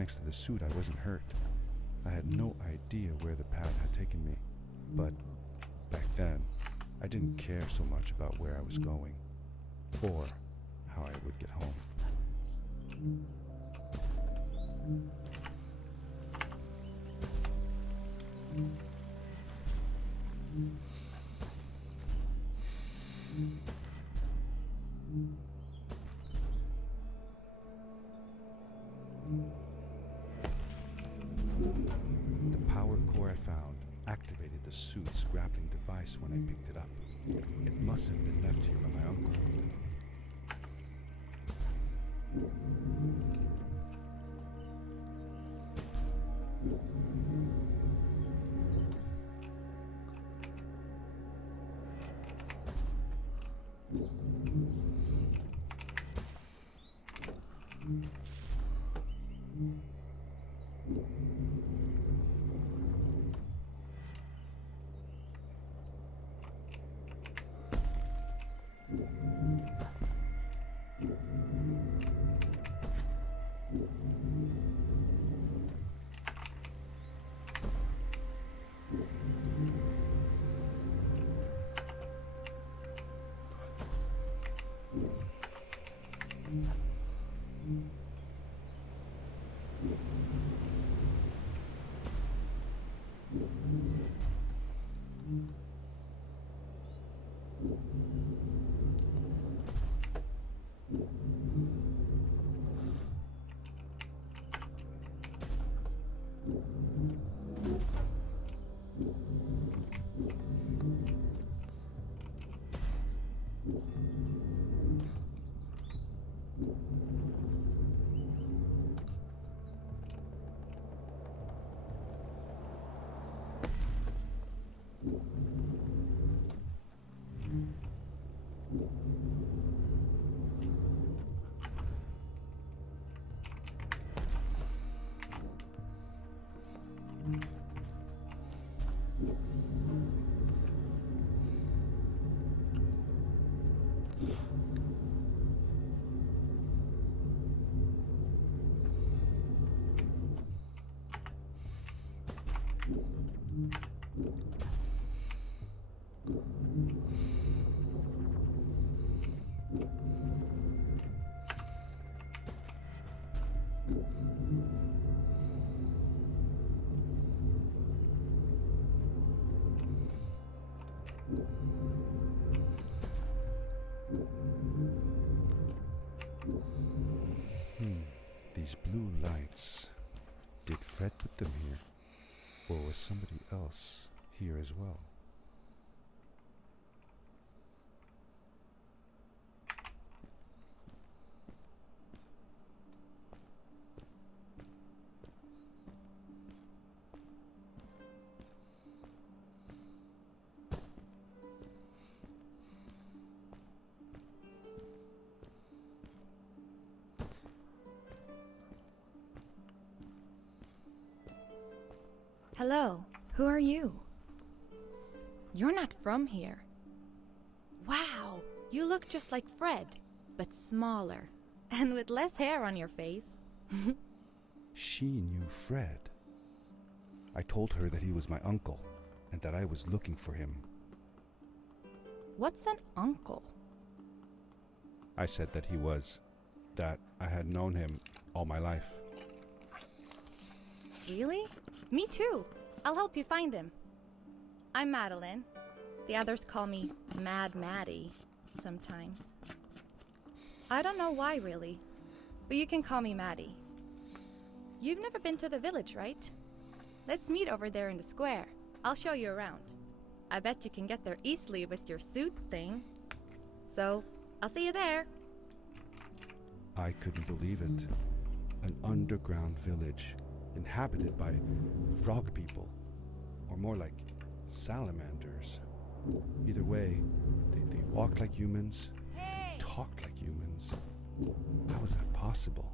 Thanks to the suit, I wasn't hurt. I had no idea where the path had taken me, but back then, I didn't care so much about where I was going, or how I would get home. The power core I found activated the suit's grappling device when I picked it up. It must have been left here by my uncle. These blue lights. Did Fred put them here? Or was somebody else here as well? Hello, who are you? You're not from here. Wow, you look just like Fred, but smaller, and with less hair on your face. She knew Fred. I told her that he was my uncle, and that I was looking for him. What's an uncle? I said that I had known him all my life. Really? Me too. I'll help you find him. I'm Madeline. The others call me Mad Maddie sometimes. I don't know why really, but you can call me Maddie. You've never been to the village, right? Let's meet over there in the square. I'll show you around. I bet you can get there easily with your suit thing. So, I'll see you there. I couldn't believe it. An underground village inhabited by frog people, or more like salamanders. Either way, they walked like humans, Hey! talked like humans. How is that possible?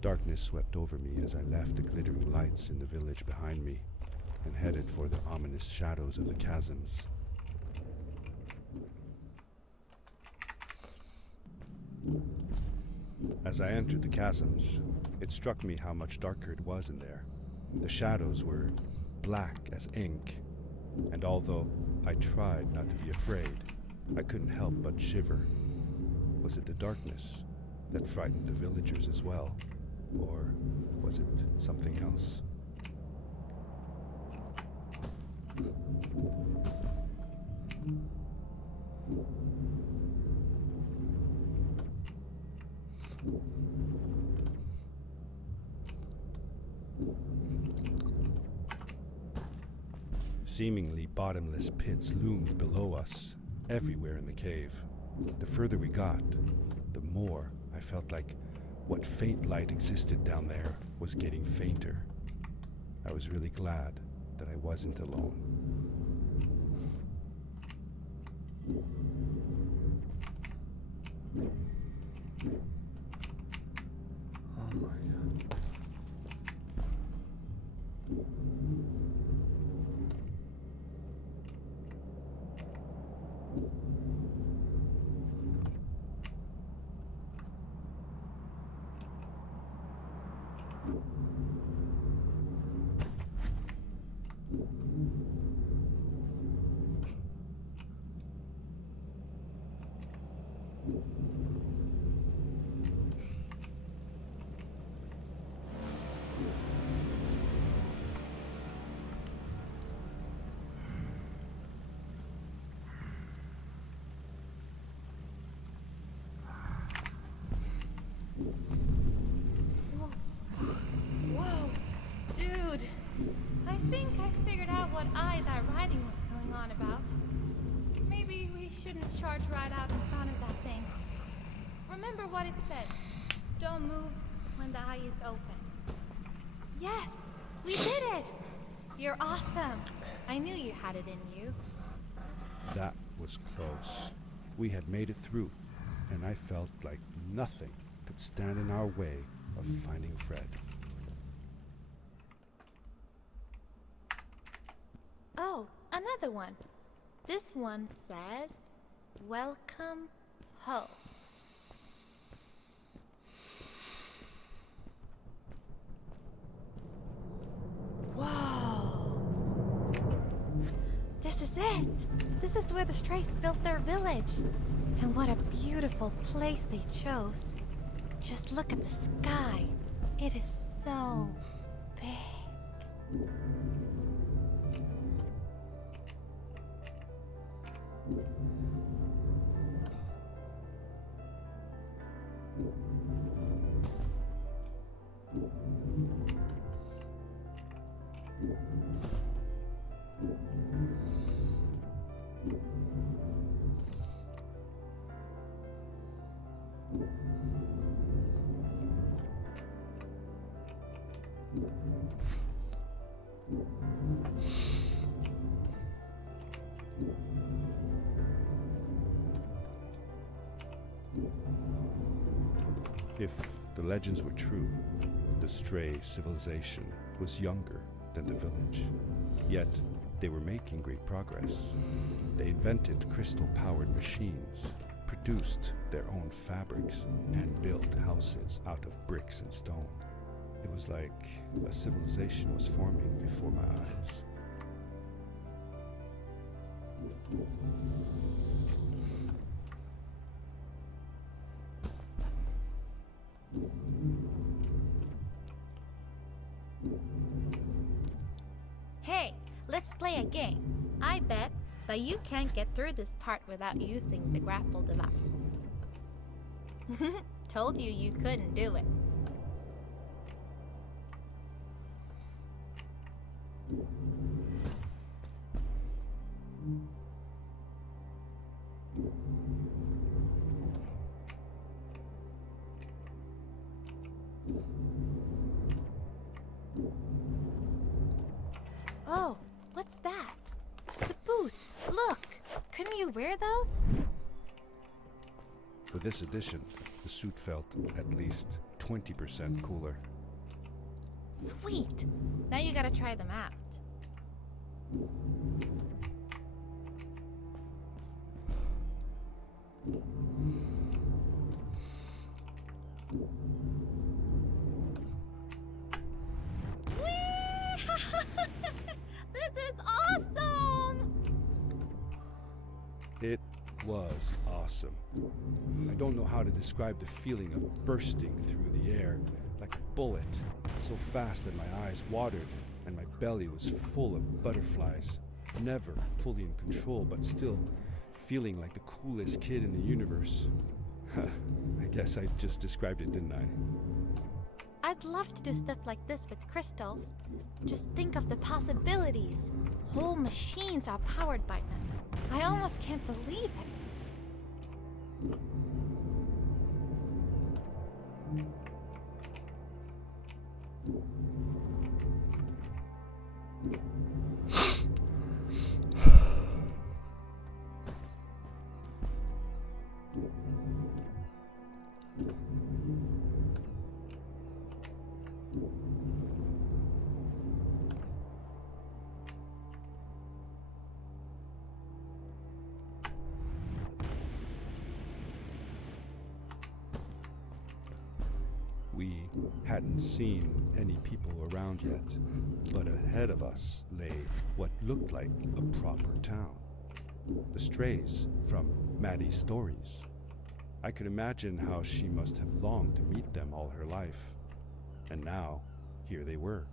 Darkness swept over me as I left the glittering lights in the village behind me and headed for the ominous shadows of the chasms. As I entered the chasms, it struck me how much darker it was in there. The shadows were black as ink, and although I tried not to be afraid, I couldn't help but shiver. Was it the darkness that frightened the villagers as well? Or was it something else? Seemingly bottomless pits loomed below us, everywhere in the cave. The further we got, the more I felt like what faint light existed down there was getting fainter. I was really glad that I wasn't alone. Oh my God. Whoa, dude. I think I figured out what that writing was going on about. Maybe we shouldn't charge right out in front of that thing. Remember what it said. Don't move when the eye is open. Yes, we did it! You're awesome. I knew you had it in you. That was close. We had made it through, and I felt like nothing could stand in our way of finding Fred. Oh, another one. This one says, "Welcome home." Whoa! This is it! This is where the Strays built their village. And what a beautiful place they chose. Just look at the sky. It is so big. If the legends were true, the Stray civilization was younger than the village. Yet, they were making great progress. They invented crystal-powered machines, produced their own fabrics, and built houses out of bricks and stone. It was like a civilization was forming before my eyes. Hey, let's play a my game. I bet that you can't get through this part without using the grapple device. Told you you couldn't do it. Oh, what's that? The boots! Look! Couldn't you wear those? With this addition, the suit felt at least 20% cooler. Sweet! Now you gotta try them out. This is awesome! It was awesome. I don't know how to describe the feeling of bursting through the air like a bullet, so fast that my eyes watered and my belly was full of butterflies. Never fully in control, but still feeling like the coolest kid in the universe. I guess I just described it, didn't I? I'd love to do stuff like this with crystals. Just think of the possibilities. Whole machines are powered by them. I almost can't believe it. We hadn't seen any people around yet, but ahead of us lay what looked like a proper town. The strays from Maddie's stories. I could imagine how she must have longed to meet them all her life. And now, here they were.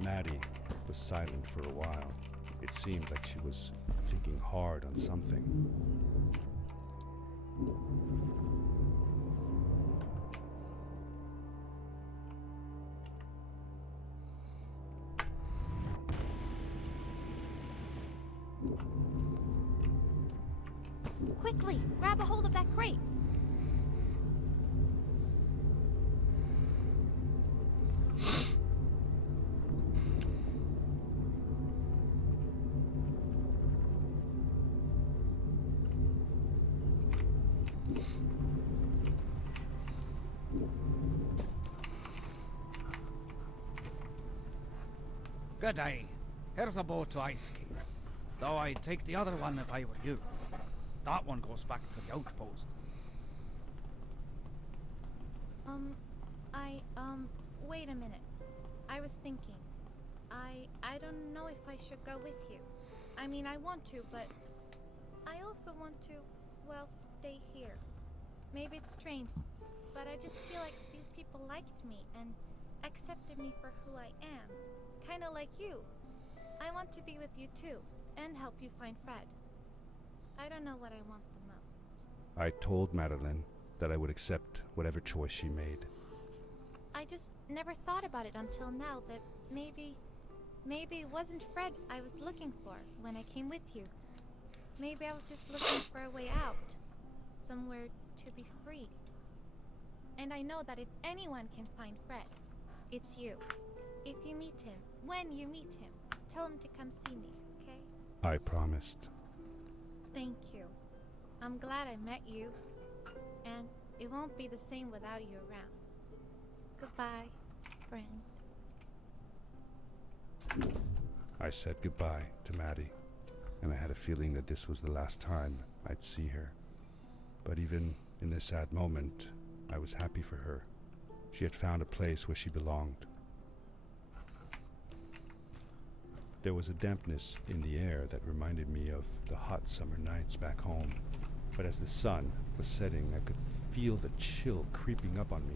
Maddie was silent for a while. It seemed like she was thinking hard on something. Quickly, grab a hold of that crate. Good day. Here's a boat to ice ski. Though I'd take the other one if I were you. That one goes back to the outpost. Wait a minute. I was thinking. I don't know if I should go with you. I mean, I want to, but I also want to, well, stay here. Maybe it's strange, but I just feel like these people liked me and accepted me for who I am. Kind of like you. I want to be with you too, and help you find Fred. I don't know what I want the most. I told Madeline that I would accept whatever choice she made. I just never thought about it until now that maybe it wasn't Fred I was looking for when I came with you. Maybe I was just looking for a way out. Somewhere to be free. And I know that if anyone can find Fred, it's you. If you meet him, when you meet him, tell him to come see me, okay? I promised. Thank you. I'm glad I met you. It won't be the same without you around. Goodbye, friend. I said goodbye to Maddie, and I had a feeling that this was the last time I'd see her. But even in this sad moment, I was happy for her. She had found a place where she belonged. There was a dampness in the air that reminded me of the hot summer nights back home. But as the sun was setting, I could feel the chill creeping up on me,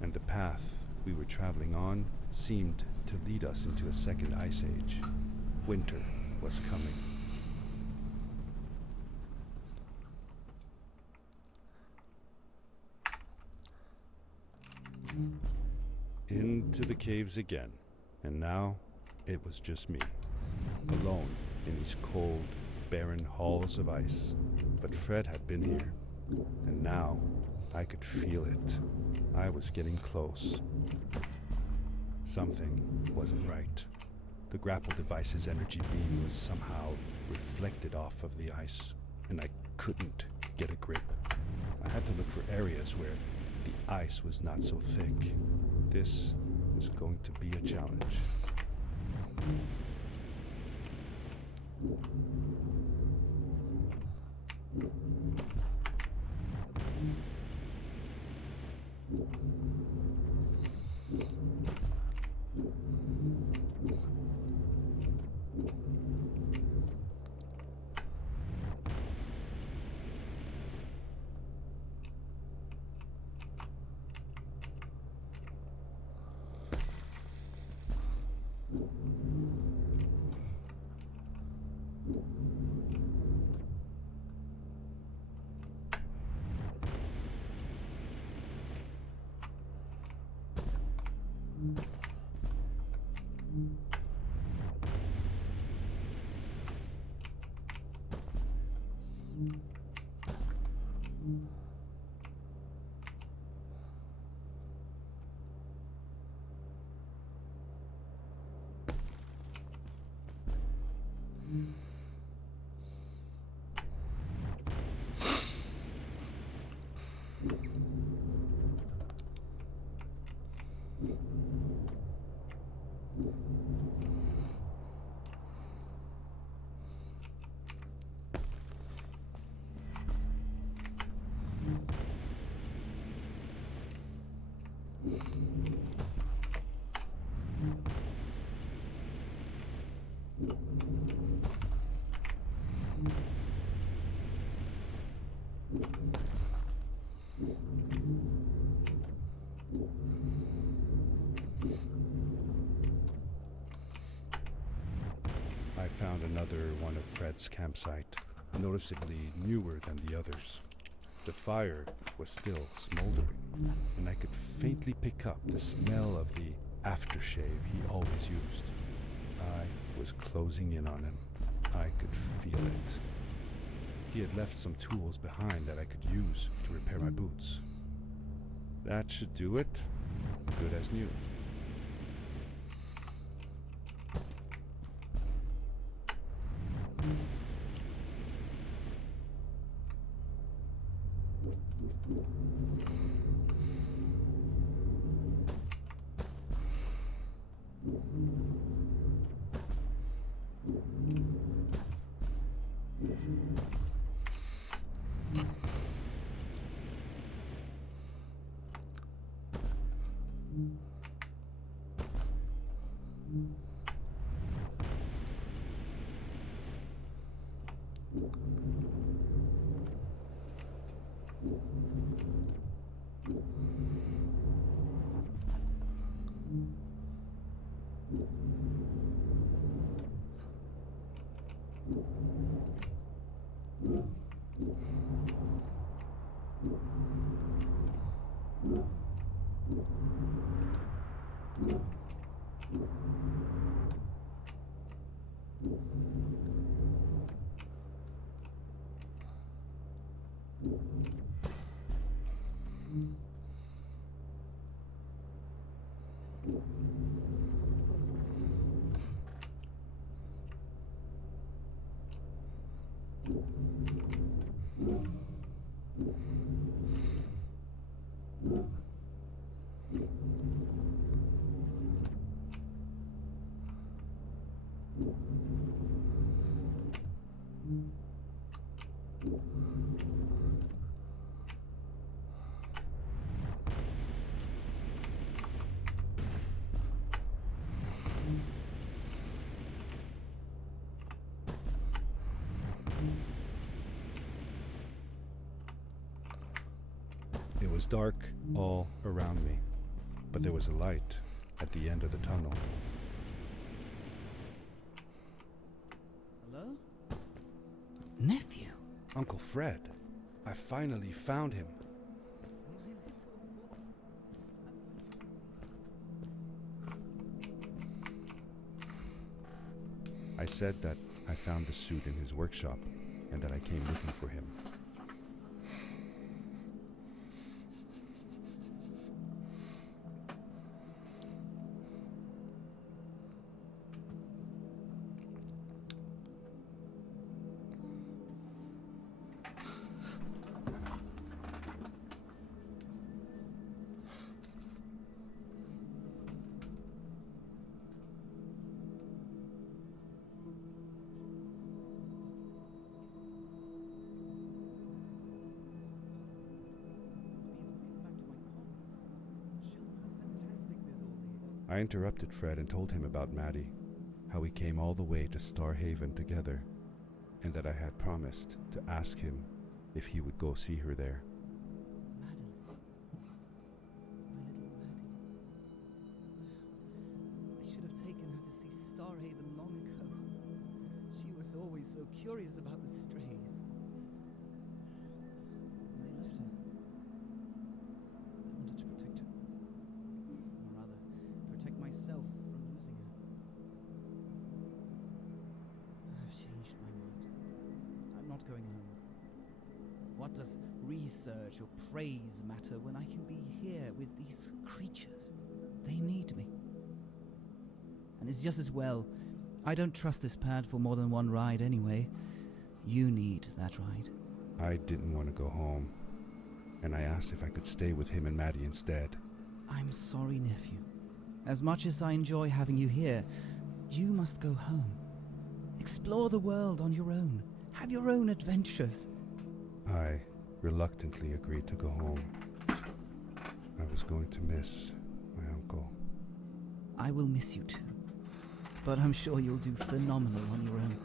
and the path we were traveling on seemed to lead us into a second ice age. Winter was coming. Into the caves again, and now it was just me, alone in these cold, barren halls of ice. But Fred had been here, and now I could feel it. I was getting close. Something wasn't right. The grapple device's energy beam was somehow reflected off of the ice, and I couldn't get a grip. I had to look for areas where the ice was not so thick. This was going to be a challenge. I found another one of Fred's campsite, noticeably newer than the others. The fire was still smoldering, and I could faintly pick up the smell of the aftershave he always used. I was closing in on him. I could feel it. He had left some tools behind that I could use to repair my boots. That should do it. Good as new. It was dark all around me, but there was a light at the end of the tunnel. Hello? Nephew? Uncle Fred, I finally found him. I said that I found the suit in his workshop and that I came looking for him. I interrupted Fred and told him about Maddie, how we came all the way to Starhaven together, and that I had promised to ask him if he would go see her there. Madeline. My little Maddie. I should have taken her to see Starhaven long ago. She was always so curious about the strays. And I left her. I wanted to protect her. Or rather, protect myself from losing her. I've changed my mind. I'm not going home. What does research or praise matter when I can be here with these creatures? They need me. And it's just as well. I don't trust this pad for more than one ride anyway. You need that ride. I didn't want to go home, and I asked if I could stay with him and Maddie instead. I'm sorry, nephew. As much as I enjoy having you here, you must go home. Explore the world on your own. Have your own adventures. I reluctantly agreed to go home. I was going to miss my uncle. I will miss you too. But I'm sure you'll do phenomenal on your own.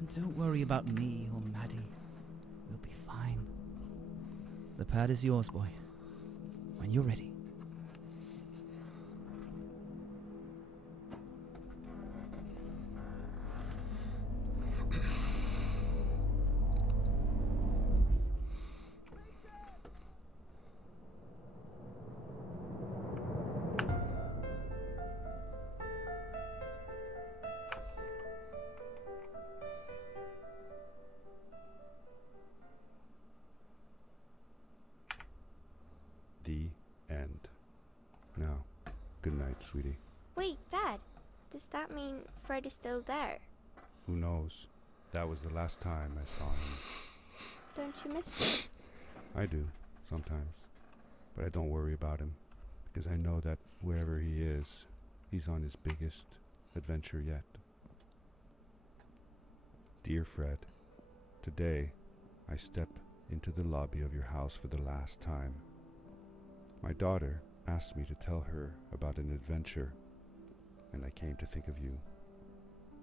And don't worry about me or Maddie. We'll be fine. The pad is yours, boy. When you're ready. The end. Now, good night, sweetie. Wait, Dad. Does that mean Fred is still there? Who knows? That was the last time I saw him. Don't you miss him? I do, sometimes. But I don't worry about him, because I know that wherever he is, he's on his biggest adventure yet. Dear Fred, today I step into the lobby of your house for the last time. My daughter asked me to tell her about an adventure, and I came to think of you.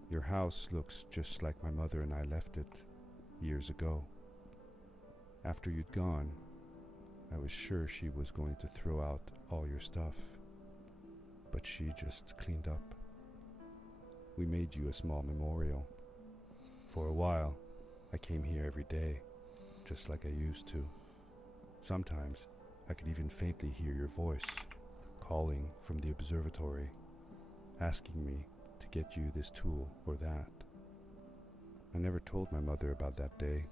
Your house looks just like my mother and I left it years ago. After you'd gone, I was sure she was going to throw out all your stuff, but she just cleaned up. We made you a small memorial. For a while, I came here every day, just like I used to. Sometimes, I could even faintly hear your voice, calling from the observatory, asking me to get you this tool or that. I never told my mother about that day.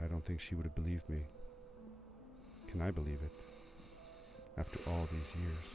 I don't think she would have believed me. Can I believe it? After all these years.